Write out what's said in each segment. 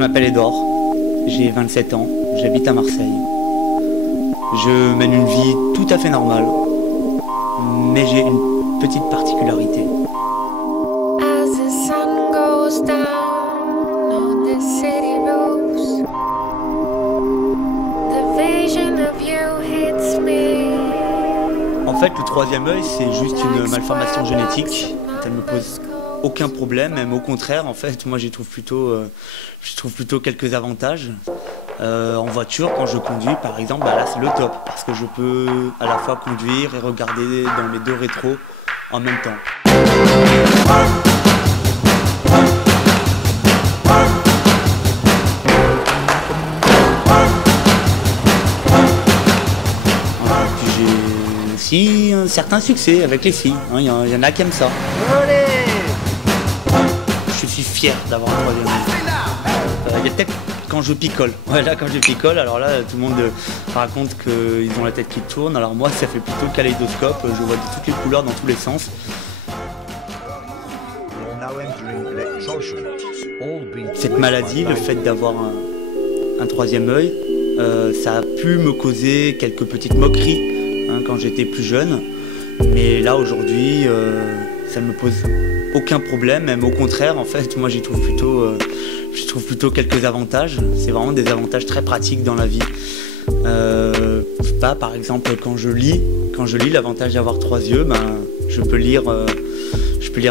m'appelle Edouard, j'ai 27 ans, j'habite à Marseille. Je mène une vie tout à fait normale, mais j'ai une petite particularité. As the sun goes down on the city roofs, the vision of you hits me. En fait, le troisième œil, c'est juste une malformation génétique. Ça ne me pose aucun problème, même au contraire. En fait, moi, j'y trouve plutôt quelques avantages. En voiture, quand je conduis, par exemple, là, c'est le top. Parce que je peux à la fois conduire et regarder dans mes deux rétros en même temps. J'ai aussi un certain succès avec les filles. Il y en a qui aiment ça. Je suis fier d'avoir un troisième œil. Il y a peut-être quand je picole. Ouais, là, quand je picole, alors là, tout le monde raconte qu'ils ont la tête qui tourne. Alors moi, ça fait plutôt kaléidoscope. Je vois toutes les couleurs dans tous les sens. Cette maladie, le fait d'avoir un troisième œil, ça a pu me causer quelques petites moqueries quand j'étais plus jeune. Mais là, aujourd'hui, ça ne me pose aucun problème. Même au contraire, en fait, moi, j'y trouve plutôt quelques avantages. C'est vraiment des avantages très pratiques dans la vie. Par exemple, quand je lis, l'avantage d'avoir trois yeux, je peux lire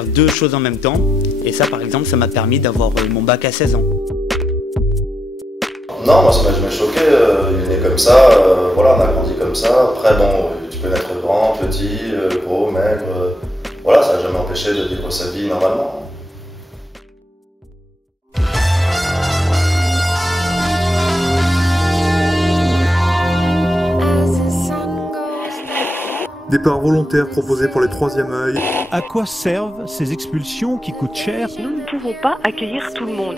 deux choses en même temps. Et ça, par exemple, ça m'a permis d'avoir mon bac à 16 ans. Non, moi ça m'a jamais choqué, il est né comme ça, voilà, on a grandi comme ça. Après bon, tu peux naître grand, petit, gros, maigre, voilà, ça n'a jamais empêché de vivre sa vie normalement. Départ volontaire proposé pour les troisième œil. À quoi servent ces expulsions qui coûtent cher? Nous ne pouvons pas accueillir tout le monde.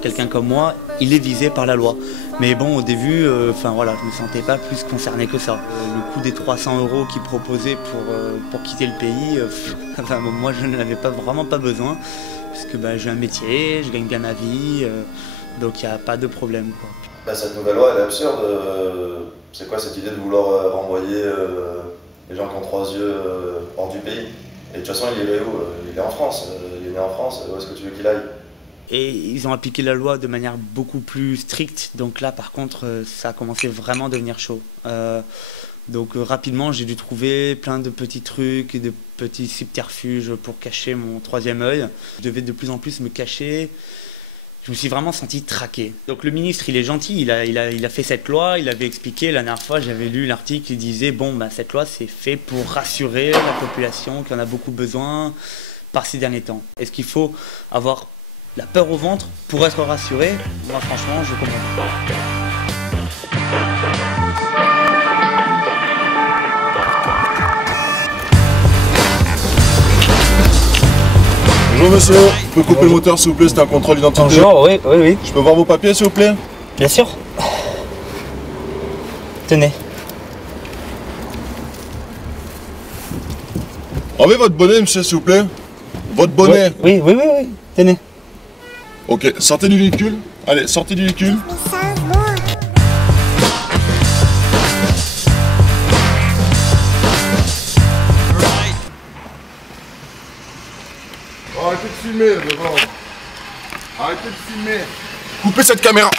Quelqu'un comme moi, il est visé par la loi. Mais bon, au début, je ne me sentais pas plus concerné que ça. Le coût des 300 € qu'ils proposaient pour quitter le pays, moi je n'en avais vraiment pas besoin. Parce que j'ai un métier, je gagne bien ma vie, donc il n'y a pas de problème, quoi. Cette nouvelle loi, elle est absurde. C'est quoi cette idée de vouloir renvoyer les gens qui ont trois yeux hors du pays? Et de toute façon, il est où? Il est en France. Il est né en France. Où est-ce que tu veux qu'il aille? Et ils ont appliqué la loi de manière beaucoup plus stricte. Donc là, par contre, ça a commencé vraiment à devenir chaud. Donc rapidement, j'ai dû trouver plein de petits trucs et de petits subterfuges pour cacher mon troisième œil. Je devais de plus en plus me cacher. Je me suis vraiment senti traqué. Donc le ministre, il est gentil, il a fait cette loi, il avait expliqué, la dernière fois j'avais lu l'article, il disait cette loi c'est fait pour rassurer la population qui en a beaucoup besoin par ces derniers temps. Est-ce qu'il faut avoir la peur au ventre pour être rassuré? Moi franchement, je comprends pas. Bonjour monsieur, je peux couper le moteur s'il vous plaît, c'est un contrôle d'identité. Bonjour, oui. Je peux voir vos papiers s'il vous plaît? Bien sûr. Tenez. Enlevez votre bonnet monsieur s'il vous plaît. Votre bonnet. Oui. Tenez. Ok, sortez du véhicule. Allez, sortez du véhicule. Arrêtez de filmer là devant. Arrêtez de filmer. Coupez cette caméra.